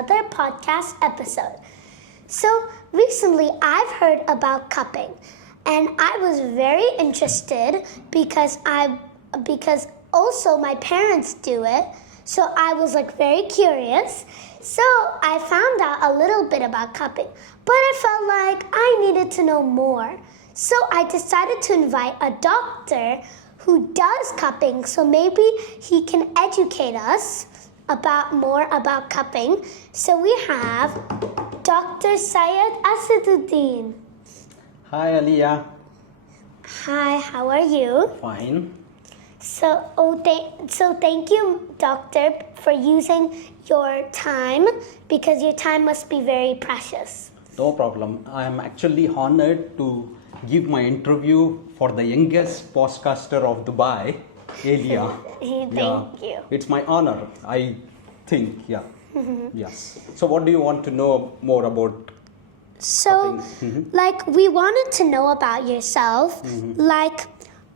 another podcast episode. So recently I've heard about cupping and I was very interested because also my parents do it. So I was very curious. So I found out a little bit about cupping, but I felt like I needed to know more. So I decided to invite a doctor who does cupping, so maybe he can educate us more about cupping. So we have Dr. Syed Asaduddin. Hi, Aliyah. Hi, how are you? Fine. So thank you, doctor, for using your time, because your time must be very precious. No problem. I am actually honored to give my interview for the youngest podcaster of Dubai, Elia. Thank you. It's my honor, I think, yeah. Yes. So what do you want to know more about? So, we wanted to know about yourself, like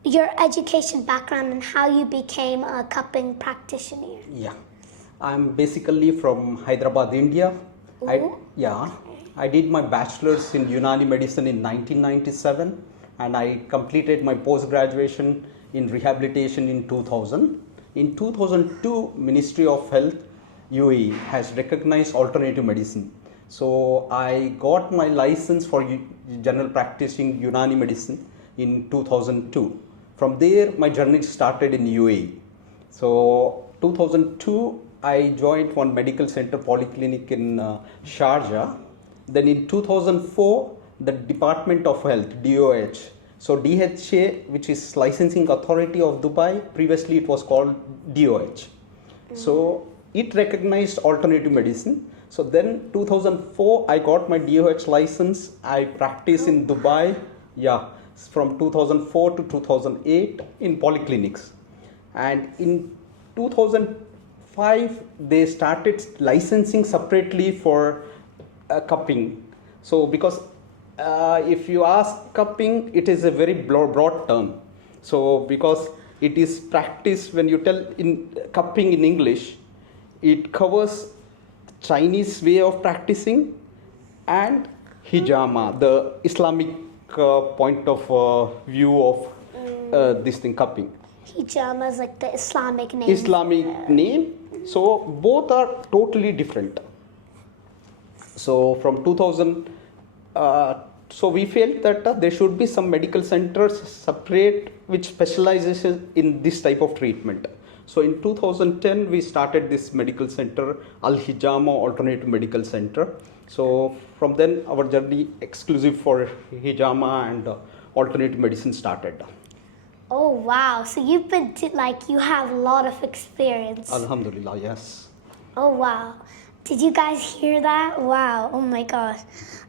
your education background and how you became a cupping practitioner. Yeah. I'm basically from Hyderabad, India. I did my bachelor's in unani medicine in 1997 and I completed my post-graduation in rehabilitation in 2000. In 2002, Ministry of Health UAE has recognized alternative medicine. So I got my license for general practicing unani medicine in 2002. From there, my journey started in UAE. So 2002, I joined one medical center polyclinic in Sharjah. Then in 2004, the Department of Health, DOH. So DHA, which is licensing authority of Dubai, previously it was called DOH. So it recognized alternative medicine. So then 2004, I got my DOH license. I practiced in Dubai, from 2004 to 2008 in polyclinics. And in 2005, they started licensing separately for cupping. So because if you ask cupping, it is a very broad term. So because it is practiced, when you tell in cupping in English, it covers Chinese way of practicing and hijama, the Islamic point of view of this thing, cupping. Hijama is like the Islamic name. Islamic name. So both are totally different. So from 2000, so we felt that there should be some medical centers separate which specializes in this type of treatment. So in 2010, we started this medical center, Hijama Alternative Medical Center. So from then, our journey exclusive for Hijama and alternative medicine started. Oh wow! So you've been you have a lot of experience. Alhamdulillah, yes. Oh wow! Did you guys hear that? Wow! Oh my gosh.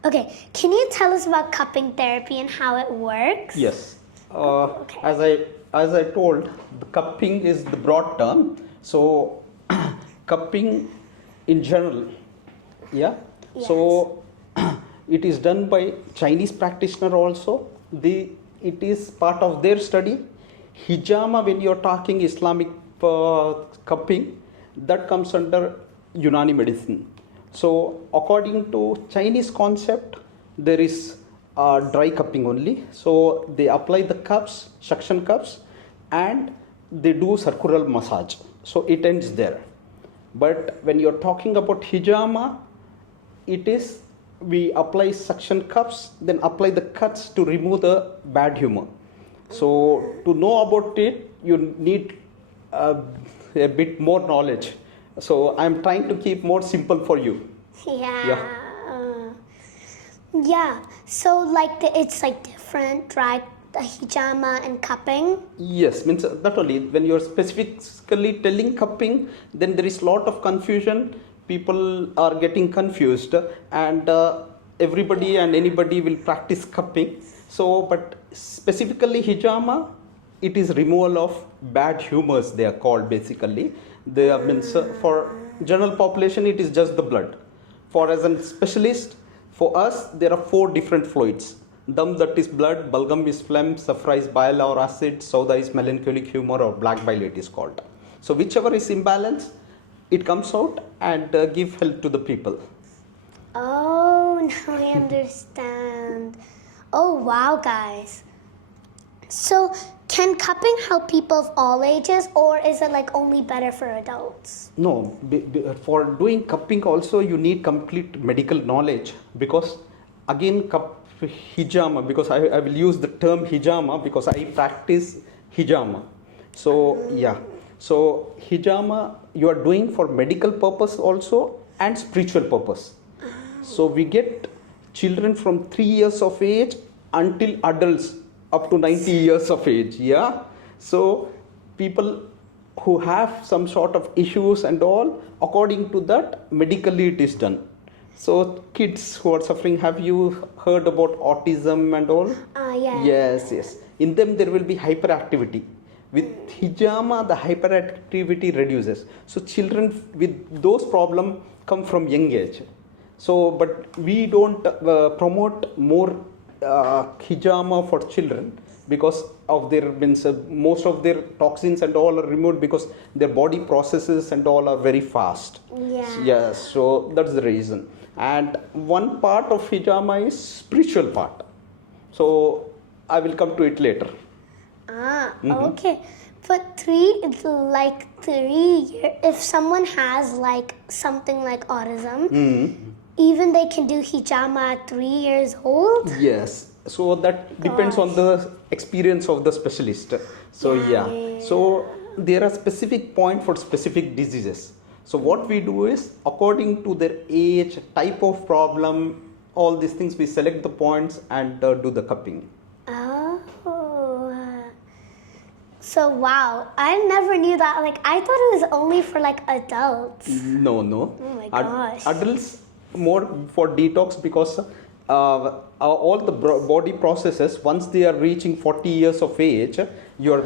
Okay, can you tell us about cupping therapy and how it works? Yes. Okay. As I told, the cupping is the broad term. So cupping in general, yeah. Yes. So it is done by Chinese practitioner also. It is part of their study. Hijama, when you're talking Islamic cupping, that comes under unani medicine. So according to Chinese concept, there is dry cupping only. So they apply the cups, suction cups, and they do circular massage. So it ends there. But when you're talking about hijama, it is we apply suction cups, then apply the cuts to remove the bad humor. So to know about it, you need a bit more knowledge. So I'm trying to keep more simple for you. Yeah. So it's different, right? The hijama and cupping. Yes, means not only when you're specifically telling cupping, then there is a lot of confusion. People are getting confused, and everybody and anybody will practice cupping. So, but specifically hijama, it is removal of bad humors. They are called basically. They means for general population, it is just the blood. For as a specialist, for us there are 4 different fluids. Dam, that is blood, balgam is phlegm, saffra is bile or acid, sauda is melancholic humor, or black bile it is called. So whichever is imbalanced, it comes out and give help to the people. Oh, now I understand. Oh, wow, guys. So, can cupping help people of all ages, or is it like only better for adults? No, for doing cupping also you need complete medical knowledge, because again hijama, because I will use the term hijama because I practice hijama. So yeah, so hijama you are doing for medical purpose also and spiritual purpose. So we get children from 3 years of age until adults up to 90 years of age. Yeah, so people who have some sort of issues and all, according to that medically it is done. So kids who are suffering, have you heard about autism and all? Yeah. Yes. In them there will be hyperactivity. With hijama, the hyperactivity reduces. So children with those problems come from young age. So, but we don't promote more hijama for children, because of their most of their toxins and all are removed, because their body processes and all are very fast. Yes, so that's the reason. And one part of hijama is spiritual part. So I will come to it later. Okay. But 3 years, if someone has like something like autism, even they can do hijama at 3 years old? Yes. So that depends on the experience of the specialist. So so there are specific points for specific diseases. So what we do is, according to their age, type of problem, all these things, we select the points and do the cupping. Oh. So wow, I never knew that. Like, I thought it was only for like adults. No. Oh my gosh. Adults more for detox, because all the body processes, once they are reaching 40 years of age, your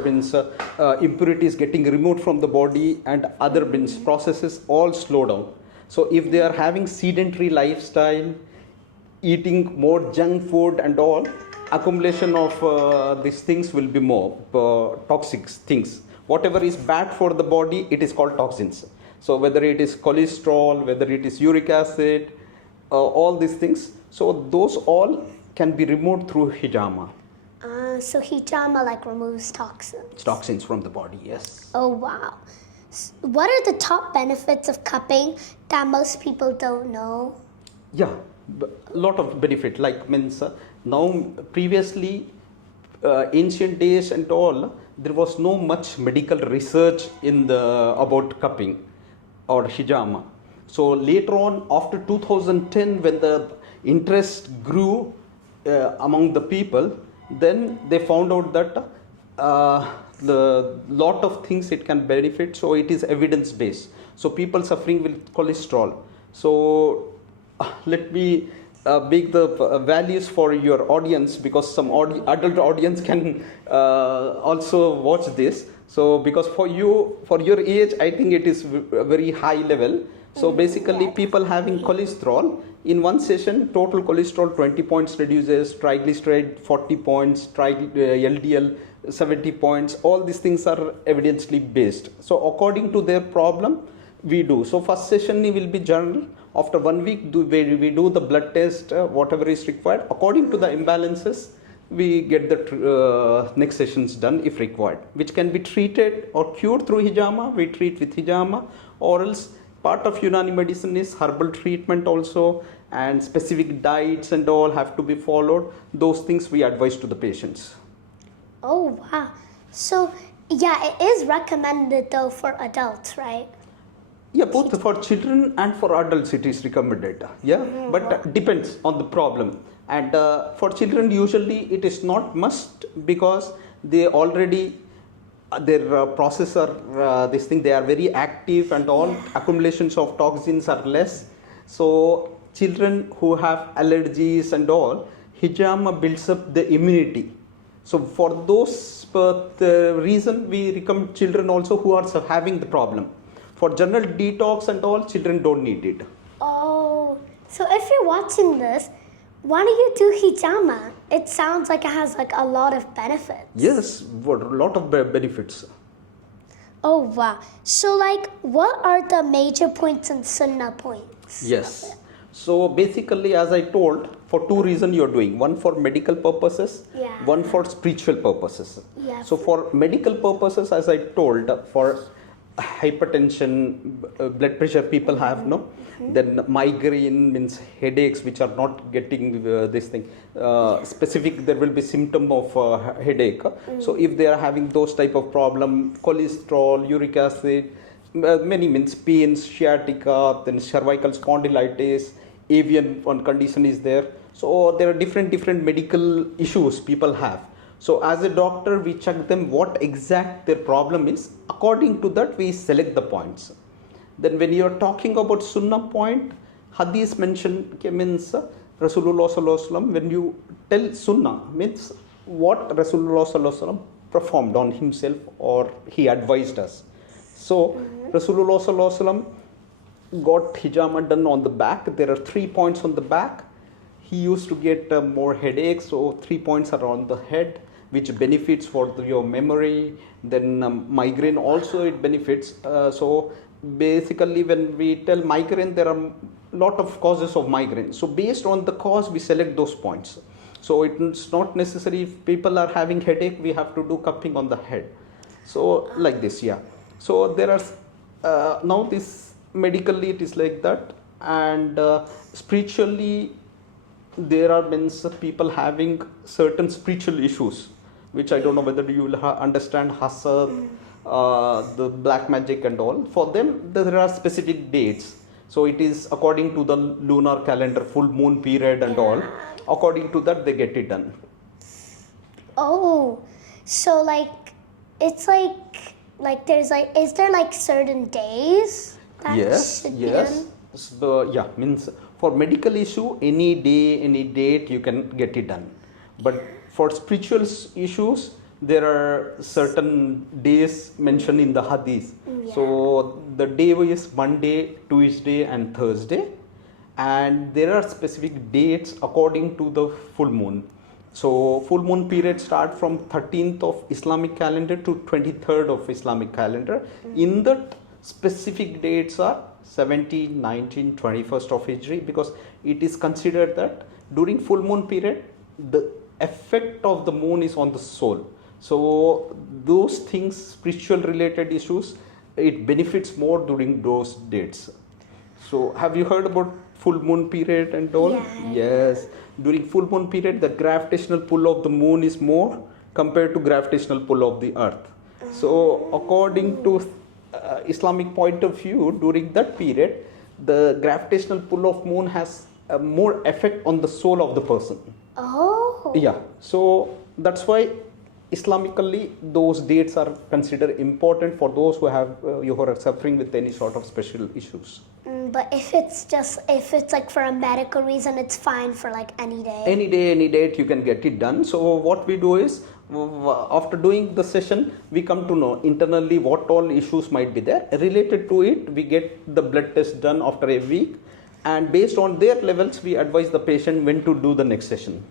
impurities getting removed from the body and other processes all slow down. So if they are having sedentary lifestyle, eating more junk food and all, accumulation of these things will be more toxic things. Whatever is bad for the body, it is called toxins. So whether it is cholesterol, whether it is uric acid, all these things, so those all can be removed through hijama. So hijama like removes toxins. Toxins from the body, yes. Oh wow. What are the top benefits of cupping that most people don't know? Yeah, lot of benefit. Like now previously, ancient days and all, there was no much medical research in about cupping or hijama. So later on, after 2010, when the interest grew among the people, then they found out that the lot of things it can benefit. So it is evidence based. So people suffering with cholesterol. So let me make the values for your audience, because some adult audience can also watch this. So because for your age, I think it is a very high level. So basically, people having cholesterol, in one session, total cholesterol 20 points reduces, triglyceride 40 points, LDL 70 points. All these things are evidently based. So according to their problem, we do. So first session will be general. After 1 week, we do the blood test, whatever is required. According to the imbalances, we get the next sessions done if required, which can be treated or cured through hijama. We treat with hijama, or else part of unani medicine is herbal treatment also, and specific diets and all have to be followed. Those things we advise to the patients. Oh wow. So yeah, it is recommended though for adults, right? Yeah, both for children and for adults it is recommended. Yeah, but depends on the problem. And for children usually it is not must, because they already their processor this thing, they are very active and all accumulations of toxins are less. So children who have allergies and all, hijama builds up the immunity. So for those reason we recommend children also who are having the problem. For general detox and all, children don't need it. Oh, so if you're watching this, why don't you do hijama? It sounds like it has like a lot of benefits. Yes, a lot of benefits. Oh wow. So like what are the major points and Sunnah points? Yes. So basically, as I told, for two reasons you're doing. One for medical purposes, Yeah. one for spiritual purposes. Yeah. So for medical purposes, as I told, for hypertension, blood pressure people have, no? Then migraine means headaches which are not getting this thing. Specific, there will be symptom of headache. So if they are having those type of problem, cholesterol, uric acid, many means pains, sciatica, then cervical spondylitis, avian one condition is there. So there are different medical issues people have. So as a doctor, we check them what exact their problem is. According to that, we select the points. Then when you are talking about Sunnah point, Hadith mention means Rasulullah Sallallahu Alaihi Wasallam. When you tell Sunnah, means what Rasulullah Sallallahu Alaihi Wasallam performed on himself or he advised us. So Rasulullah Sallallahu Alaihi Wasallam got hijama done on the back. There are 3 points on the back. He used to get more headaches, so 3 points are on the head, which benefits for your memory. Then migraine also it benefits. So basically when we tell migraine, there are lot of causes of migraine. So based on the cause, we select those points. So it's not necessary if people are having headache, we have to do cupping on the head. So like this, yeah. So there are now this medically it is like that, and spiritually there are means people having certain spiritual issues, which I don't know whether you will understand Assad, the black magic and all. For them, there are specific dates. So it is according to the lunar calendar, full moon period and all. According to that, they get it done. Oh, so like it's like there's like, is there like certain days that Yes, should be yes. done? So, yeah, means for medical issue, any day, any date, you can get it done. But for spiritual issues, there are certain days mentioned in the hadith. Yeah. So the day is Monday, Tuesday and Thursday, and there are specific dates according to the full moon. So full moon period start from 13th of Islamic calendar to 23rd of Islamic calendar. In that specific dates are 17, 19, 21st of Hijri, because it is considered that during full moon period, the effect of the moon is on the soul. So those things, spiritual related issues, it benefits more during those dates. So have you heard about full moon period and all? Yeah. Yes. During full moon period, the gravitational pull of the moon is more compared to gravitational pull of the earth. So according to Islamic point of view, during that period, the gravitational pull of moon has a more effect on the soul of the person. Oh. Yeah, so that's why Islamically those dates are considered important for those who have who are suffering with any sort of special issues. But if it's like for a medical reason, it's fine for like any day. Any day, any date, you can get it done. So what we do is, after doing the session, we come to know internally what all issues might be there. Related to it, we get the blood test done after a week, and based on their levels, we advise the patient when to do the next session.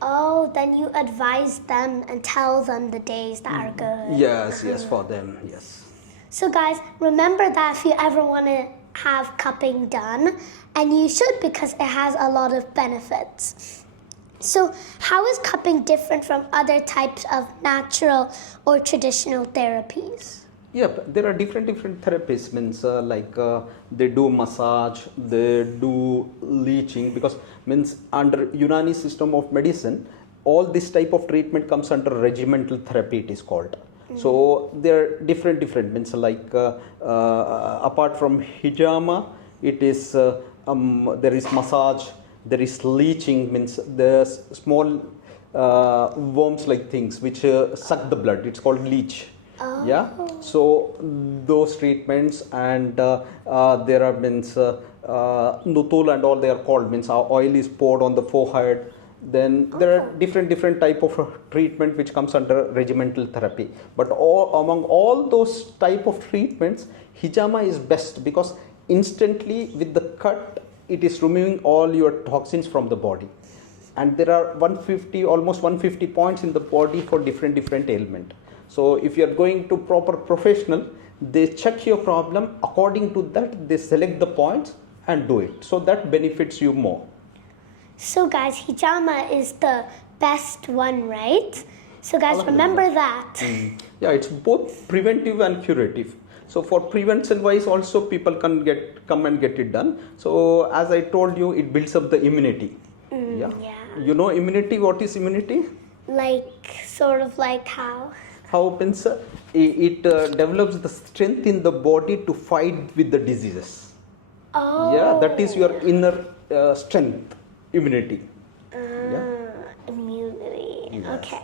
Oh, then you advise them and tell them the days that are good. Yes, yes, for them, yes. So guys, remember that if you ever want to have cupping done, and you should, because it has a lot of benefits. So how is cupping different from other types of natural or traditional therapies? Yep, there are different therapies. Means they do massage, they do leeching, because means under unani system of medicine, all this type of treatment comes under regimental therapy, it is called. So there are different means apart from hijama, it is there is massage, there is leeching, means there's small worms like things which suck the blood, it's called leech. Oh. Yeah, so those treatments, and there are means nutul and all they are called, means oil is poured on the forehead. Then there are different type of treatment which comes under regimental therapy. But among all those type of treatments, hijama is best, because instantly with the cut, it is removing all your toxins from the body. And there are almost 150 points in the body for different ailment. So if you are going to proper professional, they check your problem, according to that they select the points and do it, so that benefits you more. So guys, hijama is the best one, right? So guys, remember that. Yeah, it's both preventive and curative. So for prevention wise also, people can come and get it done. So as I told you, it builds up the immunity. Yeah. You know immunity, what is immunity? Like, sort of like how? How means it develops the strength in the body to fight with the diseases. Oh. Yeah, that is your inner strength, immunity. Immunity. Yes. Okay.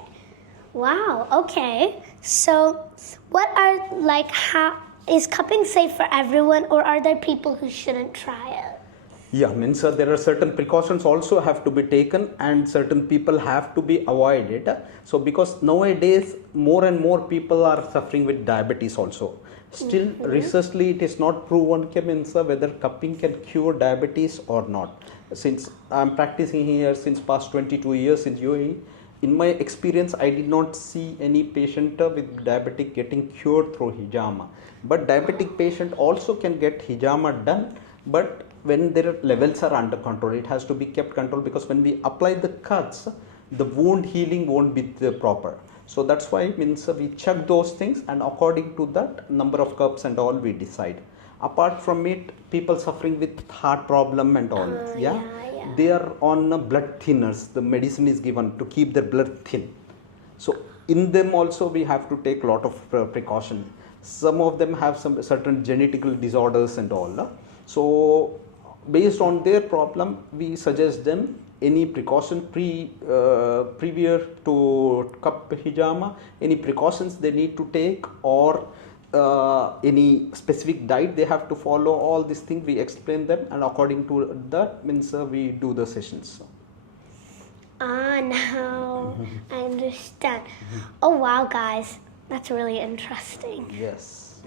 Wow. Okay. So, what are like how is cupping safe for everyone, or are there people who shouldn't try it? Yeah, means there are certain precautions also have to be taken, and certain people have to be avoided. So because nowadays more and more people are suffering with diabetes also. Still, researchly it is not proven means whether cupping can cure diabetes or not. Since I am practicing here since past 22 years in UAE, in my experience I did not see any patient with diabetic getting cured through hijama. But diabetic patient also can get hijama done, but when their levels are under control, it has to be kept control, because when we apply the cuts, the wound healing won't be proper. So that's why means we check those things, and according to that number of cups and all we decide. Apart from it, people suffering with heart problem and all, they are on blood thinners. The medicine is given to keep their blood thin. So in them also we have to take a lot of precaution. Some of them have some certain genetical disorders and all. So based on their problem, we suggest them any precaution prior to cup hijama, any precautions they need to take, or any specific diet they have to follow. All these things we explain them, and according to that means we do the sessions. Now I understand. Oh wow, guys, that's really interesting. Yes.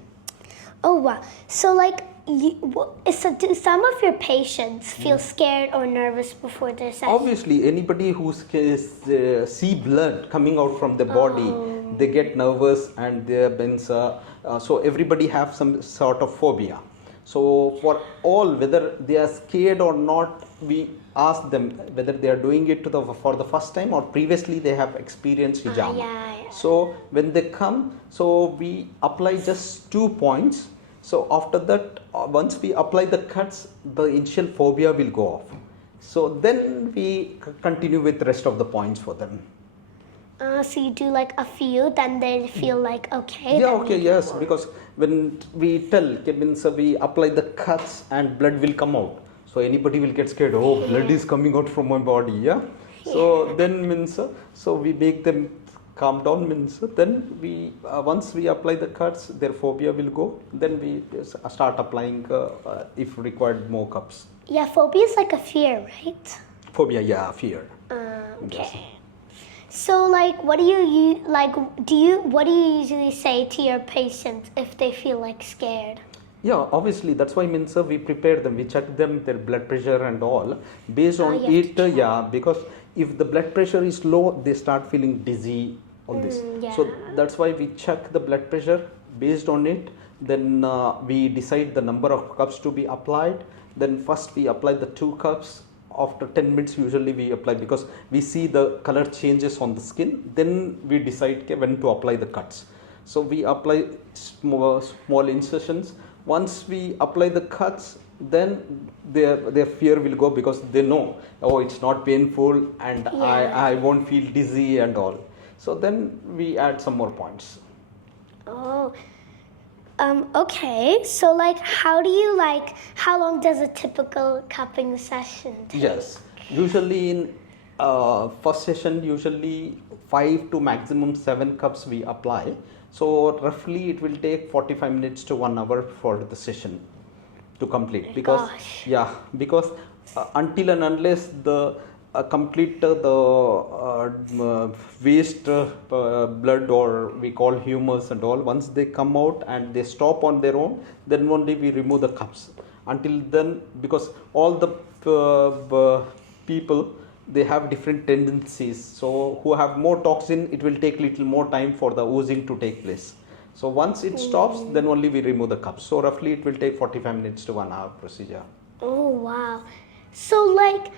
Oh wow. So like, so do some of your patients feel scared or nervous before their session? Obviously, anybody who see blood coming out from the body, they get nervous, and they been so everybody have some sort of phobia. So for all, whether they are scared or not, we ask them whether they are doing it for the first time or previously they have experienced hijama. So when they come, so we apply just 2 points. So after that, once we apply the cuts, the initial phobia will go off. So then we continue with the rest of the points for them. So you do like a few, then they feel like okay. Yeah, okay, yes, because when we tell, means we apply the cuts and blood will come out. So anybody will get scared. Oh, blood is coming out from my body. Yeah. So then means so we make them calm down. Means then we once we apply the cuts, their phobia will go. Then we start applying if required more cups. Yeah, phobia is like a fear, right? Phobia, yeah, fear. Okay. Yes. So like, what do you usually say to your patients if they feel like scared? Yeah, obviously that's why means we prepare them, we check them their blood pressure and all based on it. Because if the blood pressure is low, they start feeling dizzy. All this. So that's why we check the blood pressure. Based on it, then we decide the number of cups to be applied. Then first we apply the 2 cups. After 10 minutes usually we apply, because we see the color changes on the skin. Then we decide when to apply the cuts. So we apply small incisions. Once we apply the cuts, then their fear will go, because they know, oh, it's not painful and I won't feel dizzy and all. So then we add some more points. Oh. Okay, so like, how long does a typical cupping session take? Yes, usually in first session, usually 5 to maximum 7 cups we apply. So roughly it will take 45 minutes to 1 hour for the session to complete. Because because until and unless the complete the waste blood, or we call humus and all, once they come out and they stop on their own, then only we remove the cups. Until then, because all the people they have different tendencies. So who have more toxin, it will take little more time for the oozing to take place. So once it stops, then only we remove the cups. So roughly it will take 45 minutes to 1 hour procedure. Oh wow. So like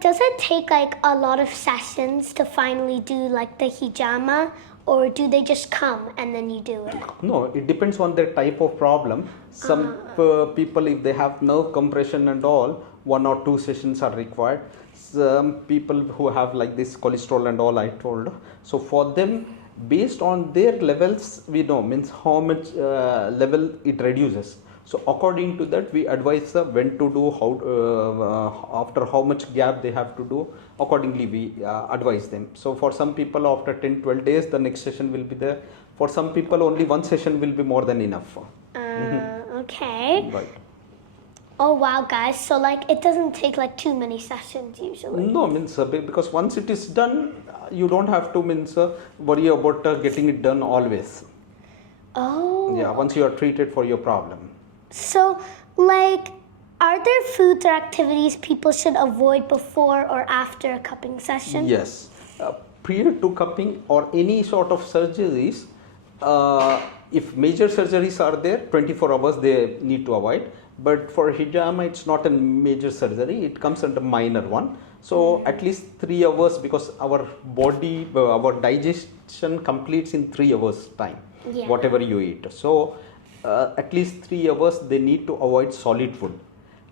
does it take like a lot of sessions to finally do like the hijama, or do they just come and then you do it? No, it depends on their type of problem. Some people, if they have nerve compression and all, 1 or 2 sessions are required. Some people who have like this cholesterol and all I told, so for them, based on their levels, we know means how much level it reduces. So according to that, we advise when to do, how after how much gap they have to do. Accordingly, we advise them. So for some people, after 10-12 days, the next session will be there. For some people, only 1 session will be more than enough. Okay. Right. Oh wow, guys. So like it doesn't take like too many sessions usually. No, means because once it is done, you don't have to worry about getting it done always. Oh. Yeah, once you are treated for your problem. So like, are there foods or activities people should avoid before or after a cupping session? Yes. Prior to cupping or any sort of surgeries, if major surgeries are there, 24 hours they need to avoid. But for hijama, it's not a major surgery, it comes under minor one. So at least 3 hours, because our body, our digestion completes in 3 hours time, whatever you eat. So at least 3 hours they need to avoid solid food.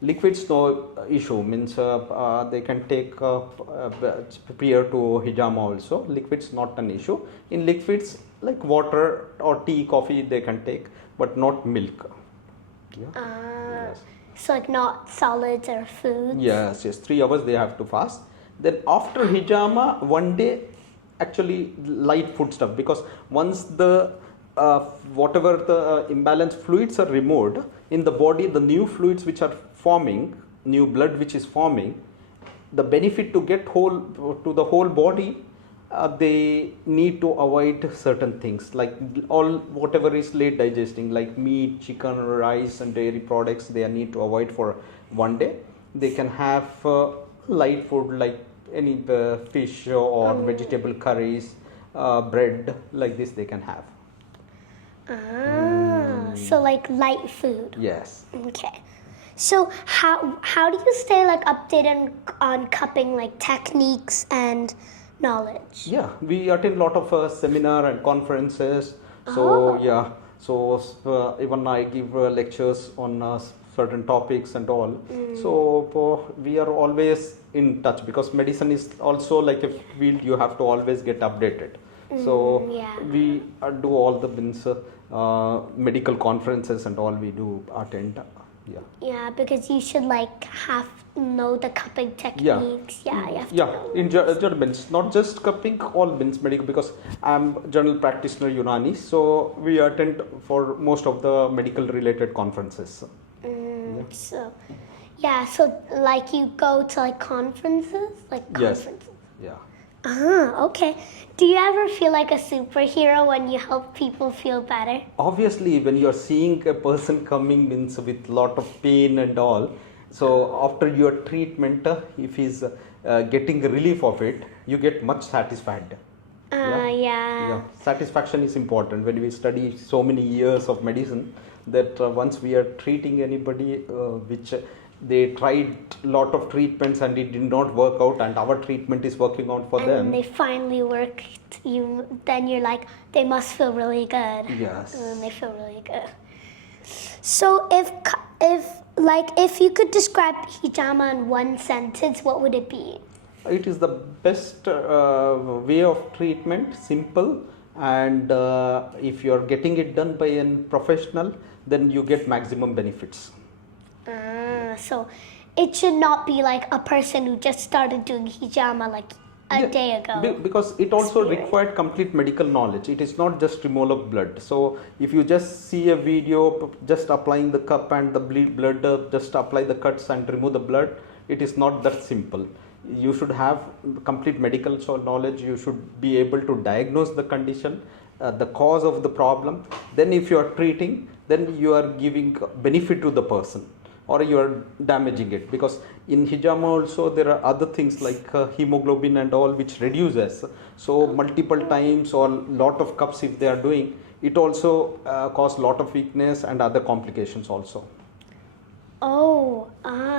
Liquids, no issue, means they can take prior to hijama also. Liquids, not an issue. In liquids like water or tea, coffee they can take, but not milk. Yeah. Yes. So like not solids or foods? Yes, 3 hours they have to fast. Then after hijama, 1 day actually light food stuff, because once the whatever the imbalanced fluids are removed in the body, the new fluids which are forming, new blood which is forming, the benefit to get to the whole body, they need to avoid certain things like all whatever is late digesting, like meat, chicken, rice and dairy products, they need to avoid for 1 day. They can have light food like any fish or vegetable curries, bread, like this they can have. So like light food. Yes. Okay. So how do you stay like updated on cupping, like techniques and knowledge? Yeah, we attend a lot of seminar and conferences. So yeah, so even I give lectures on certain topics and all. So we are always in touch, because medicine is also like a field you have to always get updated. So we do all the medical conferences and all we do attend. Yeah, because you should like know the cupping techniques. You have to know. In general means not just cupping, all means medical, because I'm general practitioner unani, so we attend for most of the medical related conferences. So like you go to like conferences, Yes. Yeah. Okay. Do you ever feel like a superhero when you help people feel better? Obviously, when you're seeing a person coming means with lot of pain and all, so after your treatment, if he's getting relief of it, you get much satisfied. Yeah. Satisfaction is important when we study so many years of medicine, that once we are treating anybody which they tried lot of treatments and it did not work out, and our treatment is working out for them. And they finally worked. Then you're like, they must feel really good. Yes. And then they feel really good. So if you could describe hijama in one sentence, what would it be? It is the best way of treatment, simple, and if you are getting it done by a professional, then you get maximum benefits. So it should not be like a person who just started doing hijama like a day ago. Because it also required complete medical knowledge. It is not just removal of blood. So if you just see a video just applying the cup and the blood, just apply the cuts and remove the blood, it is not that simple. You should have complete medical knowledge. You should be able to diagnose the condition, the cause of the problem. Then if you are treating, then you are giving benefit to the person. or you are damaging it, because in hijama also there are other things like hemoglobin and all which reduces, so multiple times or lot of cups if they are doing it also cause lot of weakness and other complications also. Oh,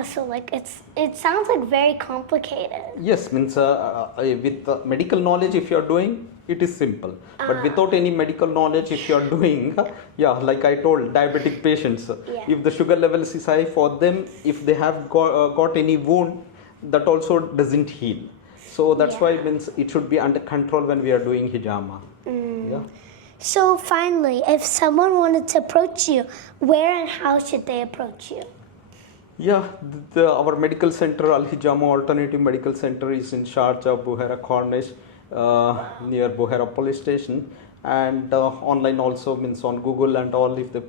so like it sounds like very complicated. Yes, means with medical knowledge if you are doing it is simple, but without any medical knowledge if you are doing, yeah, like I told diabetic patients, if the sugar levels is high for them, if they have got any wound, that also doesn't heal. So that's why means it should be under control when we are doing hijama. Yeah. So finally, if someone wanted to approach you, where and how should they approach you? Yeah, our medical center, Al Hijama Alternative Medical Center, is in Sharjah, Buhaira Cornish, near Buhaira Police Station, and online also means on Google and all. If they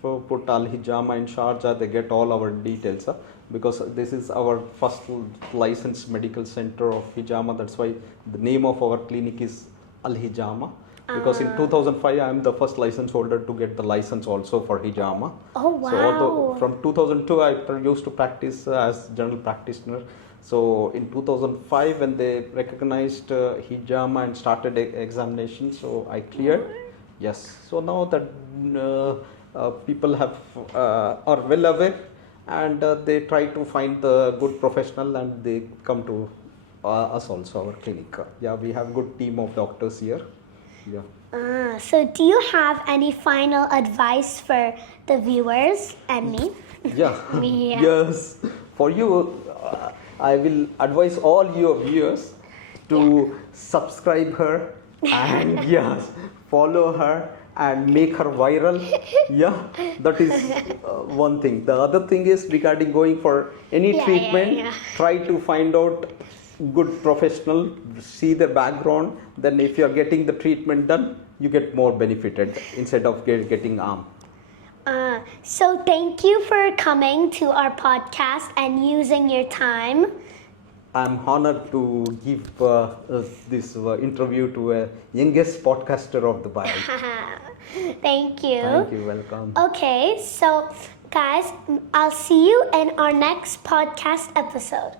put Al Hijama in Sharjah, they get all our details. Because this is our first licensed medical center of hijama. That's why the name of our clinic is Al Hijama. Because in 2005 I am the first license holder to get the license also for hijama. Oh wow! So although from 2002 I used to practice as general practitioner. So in 2005 when they recognized hijama and started examination, so I cleared. Yes. So now that people have are well aware, and they try to find the good professional and they come to us also, our clinic. Yeah, we have good team of doctors here. Yeah. So do you have any final advice for the viewers and me? Yeah. Me, yeah. Yes. For you, I will advise all your viewers to subscribe her and yes, follow her and make her viral. Yeah, that is one thing. The other thing is regarding going for any treatment, try to find out good professional, see their background, then if you are getting the treatment done, you get more benefited instead of getting harm. So thank you for coming to our podcast and using your time. I'm honored to give this interview to a youngest podcaster of the Bible. Thank you. Thank you, welcome. Okay, so guys, I'll see you in our next podcast episode.